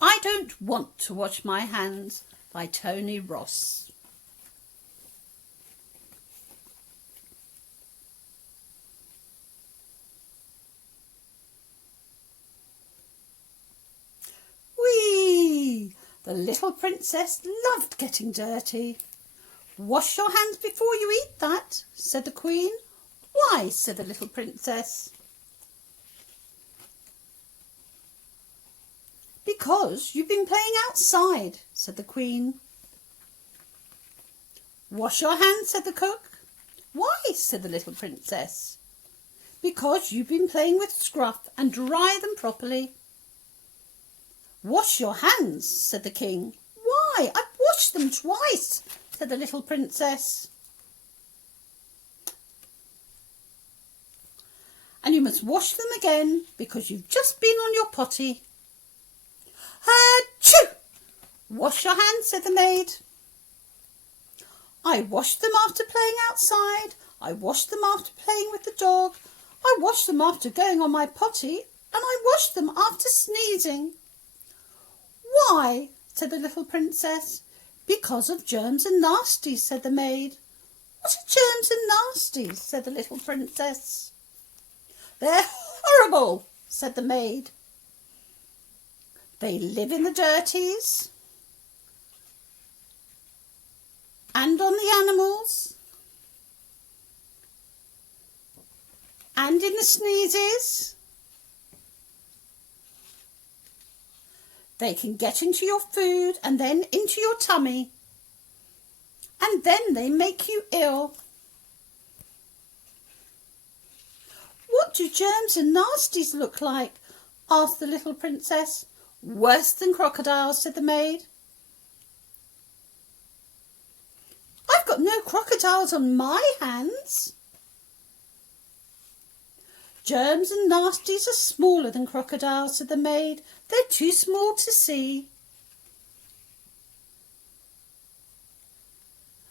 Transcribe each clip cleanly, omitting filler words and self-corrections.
I Don't Want to Wash My Hands by Tony Ross. Whee! The little princess loved getting dirty. Wash your hands before you eat that, said the queen. Why? Said the little princess. Because you've been playing outside, said the queen. Wash your hands, said the cook. Why? Said the little princess. Because you've been playing with scruff and dry them properly. Wash your hands, said the king. Why? I've washed them twice, said the little princess. And you must wash them again because you've just been on your potty. Achoo! Wash your hands, said the maid. I washed them after playing outside. I washed them after playing with the dog. I washed them after going on my potty. And I washed them after sneezing. Why? Said the little princess. Because of germs and nasties, said the maid. What are germs and nasties? Said the little princess. They're horrible, said the maid. They live in the dirties and on the animals and in the sneezes. They can get into your food and then into your tummy, and then they make you ill. What do germs and nasties look like? Asked the little princess. Worse than crocodiles, said the maid. I've got no crocodiles on my hands. Germs and nasties are smaller than crocodiles, said the maid. They're too small to see.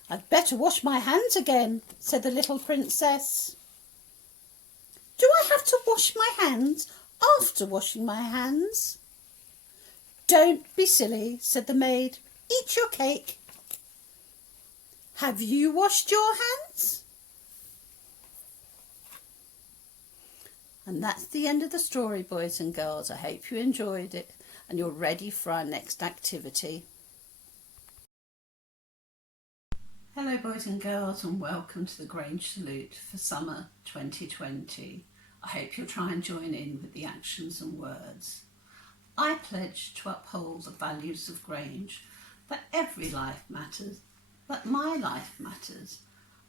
I'd better wash my hands again, said the little princess. Do I have to wash my hands after washing my hands? Don't be silly, said the maid. Eat your cake. Have you washed your hands? And that's the end of the story, boys and girls. I hope you enjoyed it and you're ready for our next activity. Hello, boys and girls, and welcome to the Grange Salute for summer 2020. I hope you'll try and join in with the actions and words. I pledge to uphold the values of Grange, that every life matters, that my life matters.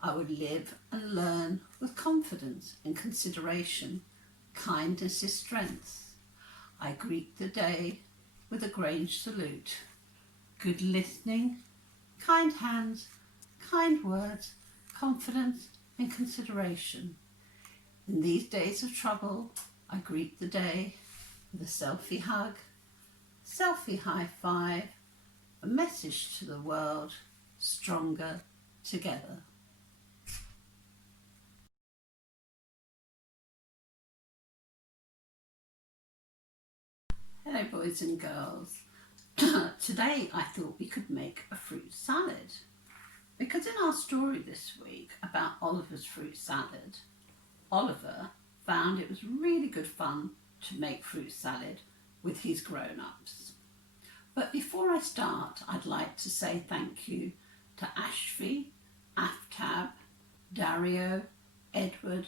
I would live and learn with confidence and consideration. Kindness is strength. I greet the day with a Grange salute. Good listening, kind hands, kind words, confidence and consideration. In these days of trouble, I greet the day with a selfie hug, selfie high five, a message to the world, stronger together. Hello, boys and girls. Today I thought we could make a fruit salad, because in our story this week about Oliver's fruit salad, Oliver found it was really good fun to make fruit salad with his grown-ups. But before I start, I'd like to say thank you to Ashfi, Aftab, Dario, Edward,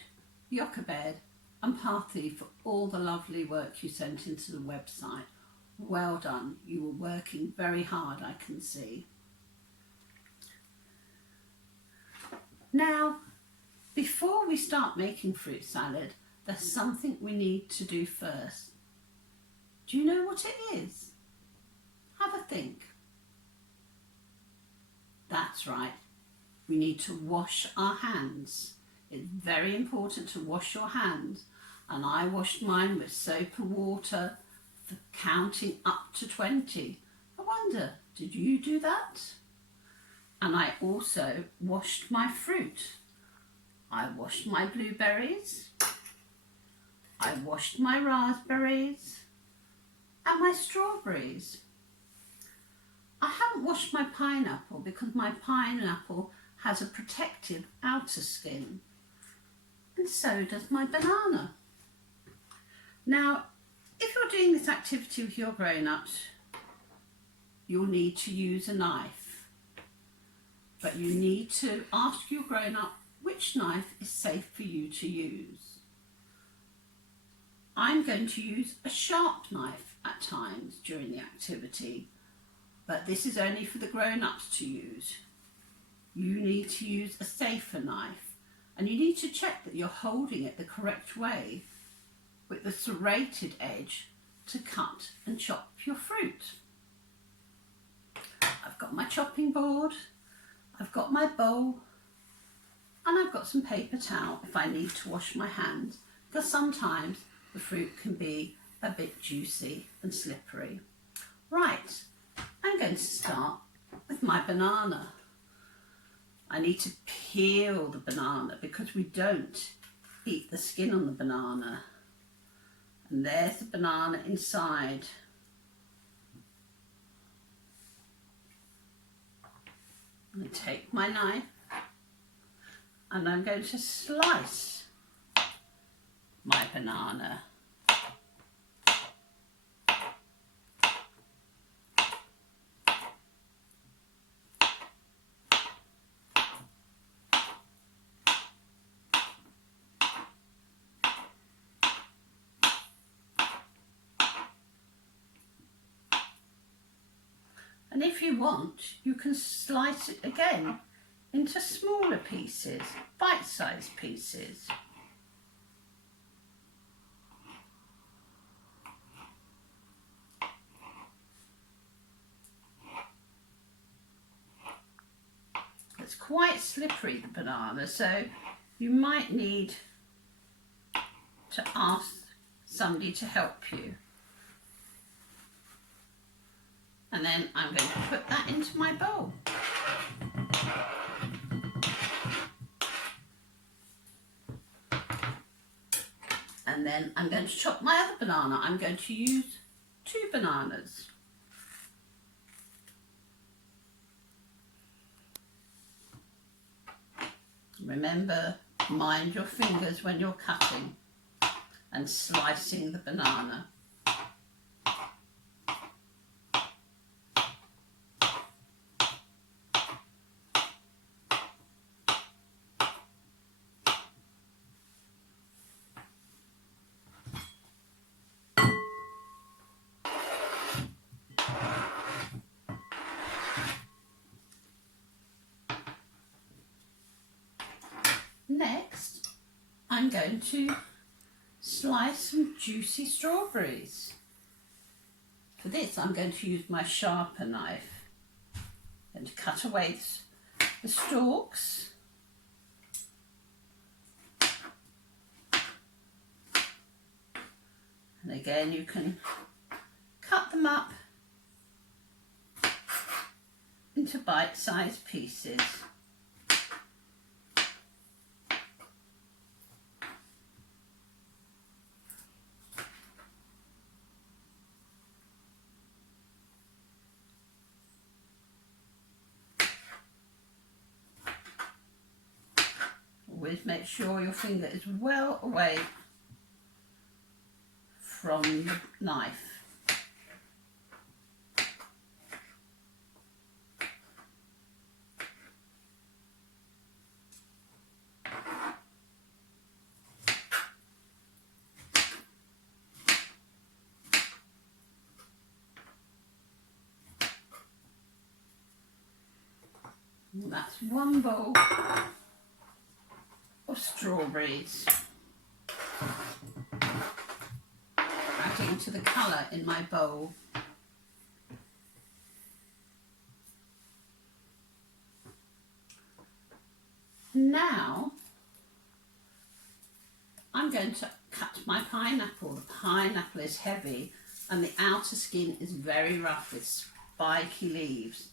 Jochebed and Parthy for all the lovely work you sent into the website. Well done. You were working very hard, I can see. Now, before we start making fruit salad, there's something we need to do first. Do you know what it is? Have a think. That's right. We need to wash our hands. It's very important to wash your hands, and I washed mine with soap and water for counting up to 20. I wonder, did you do that? And I also washed my fruit. I washed my blueberries, I washed my raspberries, and my strawberries. I haven't washed my pineapple because my pineapple has a protective outer skin, and so does my banana. Now, if you're doing this activity with your grown-ups, you'll need to use a knife, but you need to ask your grown-up which knife is safe for you to use. I'm going to use a sharp knife at times during the activity, but this is only for the grown-ups to use. You need to use a safer knife, and you need to check that you're holding it the correct way with the serrated edge to cut and chop your fruit. I've got my chopping board, I've got my bowl, and I've got some paper towel if I need to wash my hands, because sometimes the fruit can be a bit juicy and slippery. Right, I'm going to start with my banana. I need to peel the banana because we don't eat the skin on the banana. And there's the banana inside. I'm going to take my knife and I'm going to slice my banana. And if you want, you can slice it again into smaller pieces, bite-sized pieces. It's quite slippery, the banana, so you might need to ask somebody to help you. And then I'm going to put that into my bowl. And then I'm going to chop my other banana. I'm going to use 2 bananas. Remember, mind your fingers when you're cutting and slicing the banana. Next, I'm going to slice some juicy strawberries. For this, I'm going to use my sharper knife and cut away the stalks. And again, you can cut them up into bite-sized pieces. Always make sure your finger is well away from the knife. And that's one bowl of strawberries. Adding to the colour in my bowl. Now I'm going to cut my pineapple. The pineapple is heavy and the outer skin is very rough with spiky leaves.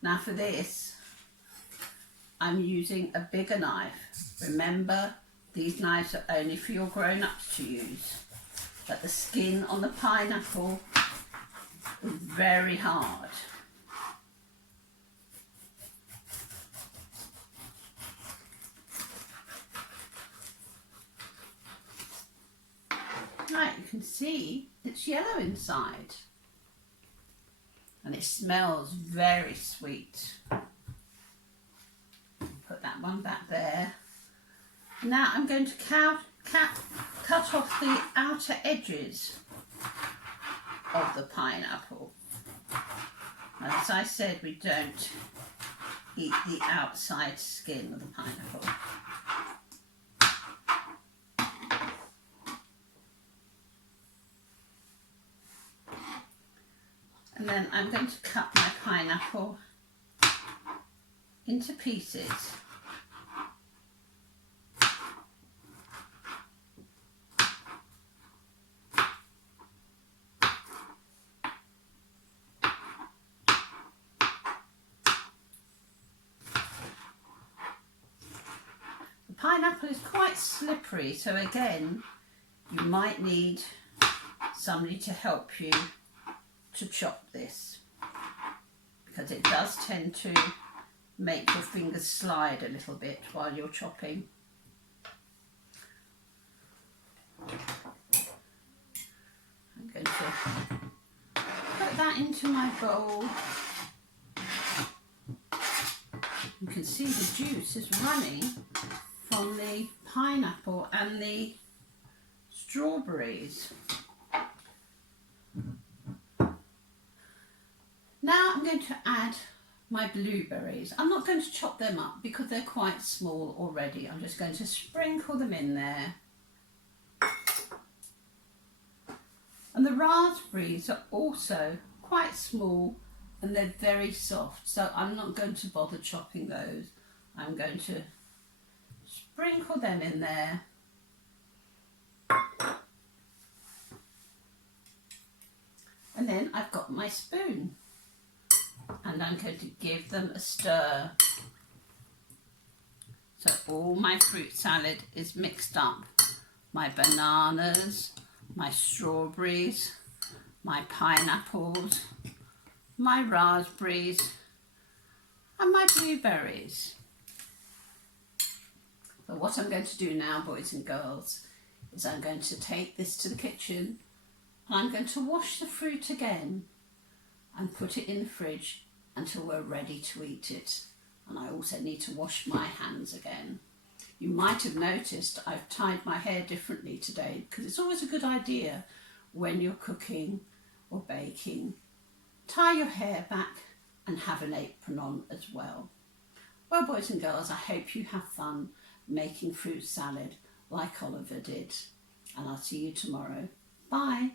Now for this, I'm using a bigger knife. Remember, these knives are only for your grown-ups to use. But the skin on the pineapple very hard. Right, you can see it's yellow inside and it smells very sweet. Put that one back there. Now I'm going to cut off the outer edges of the pineapple. As I said, we don't eat the outside skin of the pineapple. And then I'm going to cut my pineapple into pieces. The pineapple is quite slippery, so again, you might need somebody to help you to chop this, because it does tend to make your fingers slide a little bit while you're chopping. I'm going to put that into my bowl. You can see the juice is running from the pineapple and the strawberries. Now I'm going to add my blueberries. I'm not going to chop them up because they're quite small already. I'm just going to sprinkle them in there. And the raspberries are also quite small and they're very soft, so I'm not going to bother chopping those. I'm going to sprinkle them in there. And then I've got my spoon. And I'm going to give them a stir. So all my fruit salad is mixed up. My bananas, my strawberries, my pineapples, my raspberries and my blueberries. So what I'm going to do now, boys and girls, is I'm going to take this to the kitchen and I'm going to wash the fruit again and put it in the fridge until we're ready to eat it. And I also need to wash my hands again. You might have noticed I've tied my hair differently today, because it's always a good idea when you're cooking or baking. Tie your hair back and have an apron on as well. Well, boys and girls, I hope you have fun making fruit salad like Oliver did. And I'll see you tomorrow. Bye.